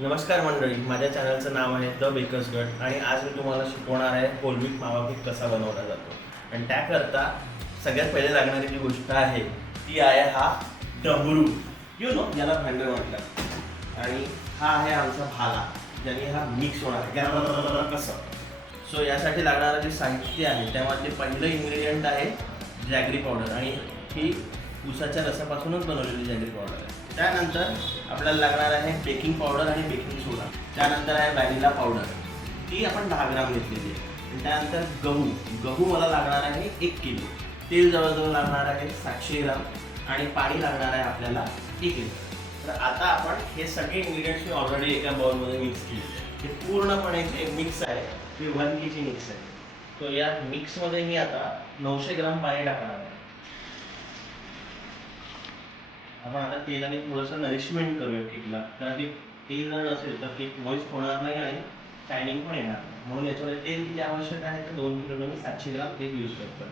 नमस्कार मंडळी, माझ्या चॅनलचं नाव आहे द बेकर्स गट आणि आज मी तुम्हाला शिकवणार आहे होल व्हीट मावा केक कसा बनवला जातो. आणि त्याकरता सगळ्यात पहिले लागणारी जी गोष्ट आहे ती आहे हा डमरू, याला भांडं म्हणतात. आणि हा आहे आमचा भाला, ज्याने हा मिक्स होणार आहे कसं. सो यासाठी लागणारं जे साहित्य आहे त्यामध्ये पहिलं इन्ग्रेडियंट आहे जॅगरी पावडर, आणि ही ऊसाच्या रसापासूनच बनवलेली जॅगरी पावडर आहे. त्यानंतर आपल्याला लागणार आहे बेकिंग पावडर आणि बेकिंग सोडा. त्यानंतर आहे व्हॅनिला पावडर, ती आपण 10 ग्राम घेतलेली आहे. आणि त्यानंतर गहू मला लागणार आहे 1 किलो. तेल जवळजवळ लागणार आहे 700 ग्राम आणि पाणी लागणार आहे आपल्याला 1 लिटर. तर आता आपण हे सगळे इन्ग्रेडियंट्स मी ऑलरेडी एका बाउलमध्ये मिक्स केले. हे पूर्णपणे जे मिक्स आहे ते 1 kg मिक्स आहे. तो या मिक्समध्ये मी आता 900 ग्राम पाणी टाकणार आहे. आपण आता तेलाने थोडंसं नरिशमेंट करूया केकला, कारण की तेल जर नसेल तर केक मॉइस्ट होणार नाही आणि शायनिंग पण येणार नाही. म्हणून याच्यामध्ये तेल किती आवश्यक आहे तर 2 किलो मी 700 ग्राम तेल यूज करतो.